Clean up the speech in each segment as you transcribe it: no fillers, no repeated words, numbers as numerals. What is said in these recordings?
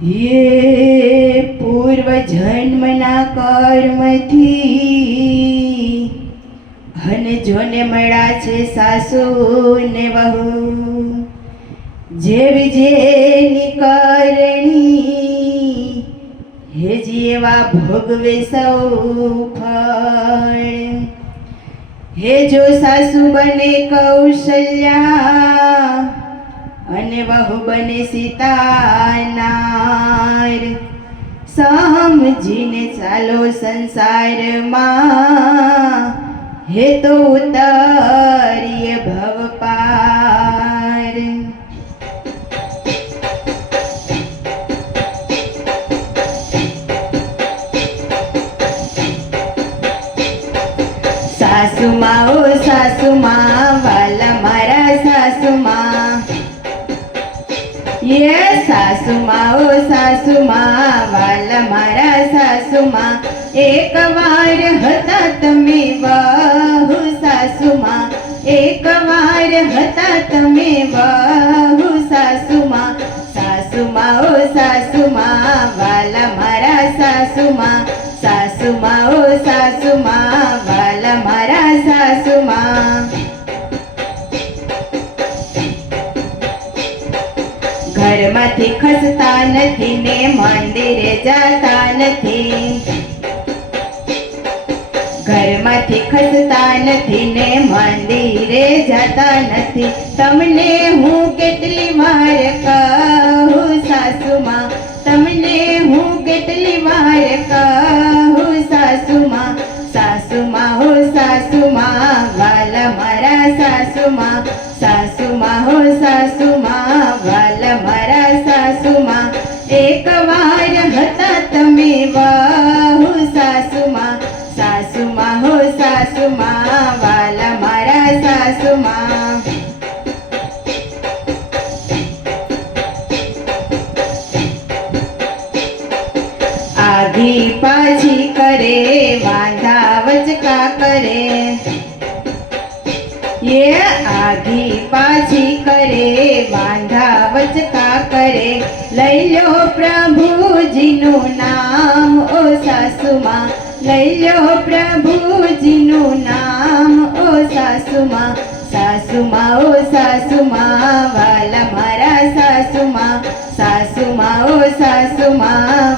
ये पूर्व जन्मना કર્મથી અને જોને મળ્યા છે સાસુ ને વહુ, જેવી જેની કરણી હેજી એવા ભોગવે સૌ ફળ। હે જો સાસુ બને કૌશલ્યા અને વહુ બને સીતાનાર, સમજીને ચાલો સંસારમાં, હે તો ઉતરીએ ભવ પાર। સાસુમાં ઓ સાસુમાં વાલા મારા સાસુમાં, ये सासुमा ओ सासुमा वाला मारा सासुमा, एक વાર હતા તમે વહુ સાસુમાં, એક વાર હતા તમે વહુ સાસુમાં। સાસુમાં ઓ સાસુમાં વાલા મારા સાસુમાં, સાસુમાં ઓ સાસુમાં વાલા મારા સાસુમાં। ઘરમાંથી ખસતા નથી ને મંદિરે જાતા નથી, ઘરમાંથી ખસતા નથી ને મંદિરે જાતા નથી, તમને હું કેટલી વાર કહું સાસુમાં, તમને હું કેટલી વાર કહું સાસુમાં। સાસુમાં હો સાસુમાં વાલા મારા સાસુમાં, સાસુમાં હો સાસુમાં વાલા મારા સાસુમાં, એક વાર હતા તમે વહુ સાસુમાં, સાસુમાં હો સાસુમાં વાલા મારા સાસુમાં। आधी पाछी करे वांधा वचका करे, ये आधी पाछी करे वांधा वचका करे, लई लो प्रभुजीનું नाम ओ सासुमा, लई लो प्रभुजीનું नाम ओ सासुमा। सासुमा ओ सासुमा वाला मारा सासुमा, सासुमा ओ सासुमा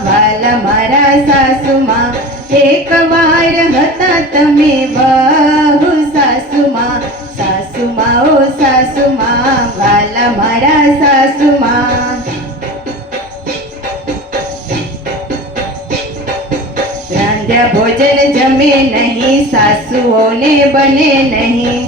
वाला मारा सासुमा, एक વાર હતા તમે વહુ સાસુમાં, સાસુમાં ઓ સાસુમાં વાલા મારા સાસુમાં। રાંધ્યા ભોજન જમે નહીં, સાસુઓને બને નહીં,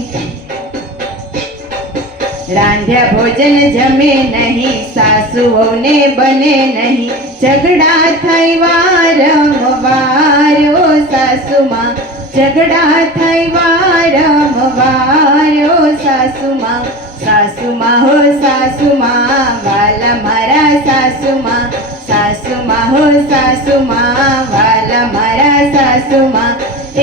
રાંધ્યા ભોજન જમે નહીં, સાસુઓને બને નહીં, ઝઘડા થઈ વારંવાર ઓ સાસુમાં, ઝઘડા થઈ વારંવાર ઓ સાસુમાં। સાસુમાં હો સાસુમાં વાલા મારા સાસુમાં, સાસુમાં હો સાસુમાં વાલા મારા સાસુમાં,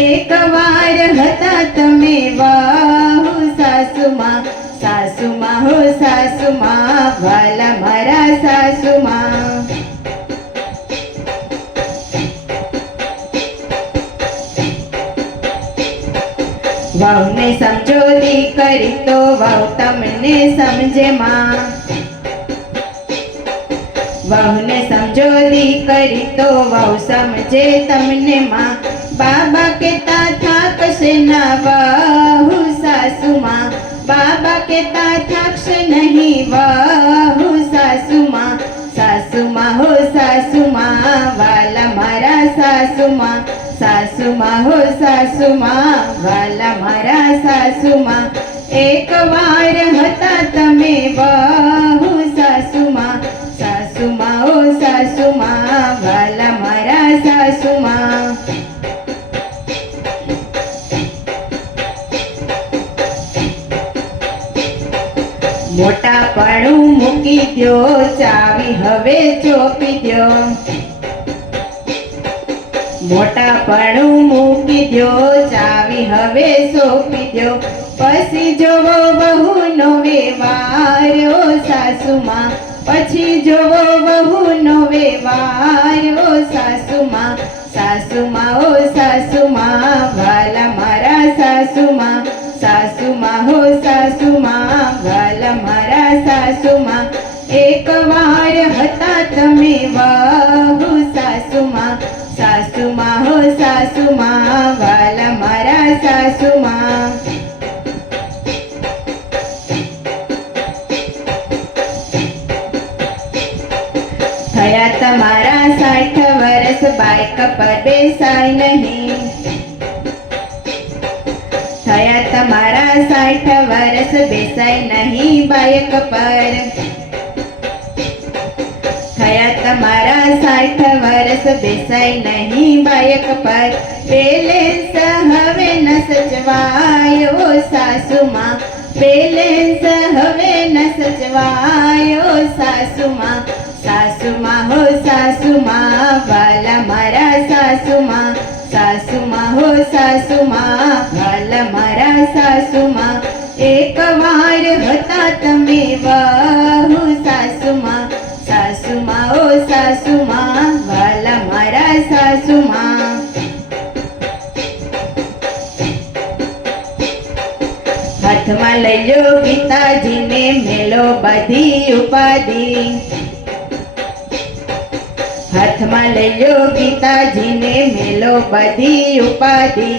એક વાર હતા તમે વહુ સાસુમાં, સાસુમાં હો સાસુમાં વાલા મારા સાસુમાં। વહુને સમજોતી કરી તો વહુ તમને સમજે માં, વહુને સમજોતી કરી તો વહુ સમજે તમને માં, બાબા કેતા થાકશે ના વહુ સાસુમાં, બાબા કેતા થાકશે નહીં વહુ સાસુમાં। સાસુમાં હો સાસુમાં વાલા મારા સાસુમાં, સાસુમાં હો સાસુમાં વાલા મારા સાસુમાં, એક વાર હતા તમે વહુ સાસુમાં, સાસુમાં હો સાસુમાં વાલા મારા સાસુમાં। મોટાપણું મૂકી દ્યો, ચાવી હવે ચોપી દ્યો, મોટાપણું મૂકી દ્યો, ચાવી હવે સોંપી દ્યો, પછી જોવો વહુનો વ્યવહાર ઓ સાસુમાં, પછી જોવો વહુનો વ્યવહાર ઓ સાસુમાં સાસુમાં ઓ સાસુમાં વાલા મારા સાસુમાં સાસુમાં હો સાસુમાં વાલા મારા સાસુમાં એકવાર હતા તમે વહુ સાસુમાં સાસુમાં હો સાસુમાં વાલા મારા સાસુમાં થયા તમારા 60 વર્ષ બાઈક પર બેસાય નહીં થયા તમારા 60 વર્ષ બેસાય નહીં બાઈક પર થયા તમારા 60 વર્ષ બેસાય નહીં બાઈક પર બેલેન્સ હવે ન સચવાયો સાસુમાં બેલેન્સ હવે ન સચવાયો સાસુમાં સાસુમાં હો સાસુમાં વાલા મારા સાસુમાં સાસુમાં હો સાસુમાં વાલા મારા સાસુમાં એકવાર હતા તમે વહુ સાસુમાં સાસુમાં હો સાસુમાં વાલા મારા સાસુમાં હાથમાં લઈ લો ગીતાજીને મેલો બધી ઉપાધિ હાથમાં લઈ લો ગીતાજીને મેલો બધી ઉપાધિ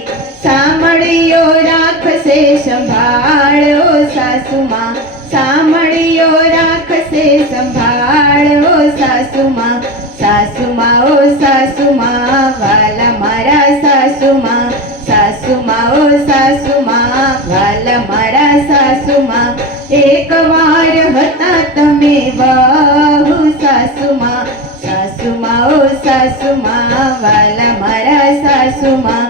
સાંભળીઓ રાખશે સંભાળો સાસુમાં સાંભળીઓ રાખશે સંભાળો સાસુમાં સાસુમાં ઓ સાસુમાં વાલા મારા સાસુમાં સાસુમાં ઓ સાસુમાં વાલા મારા સાસુમાં એકવાર હતા તમે વહુ સાસુમાં સાસુમાં ઓ સાસુમાં વાલા મારા સાસુમાં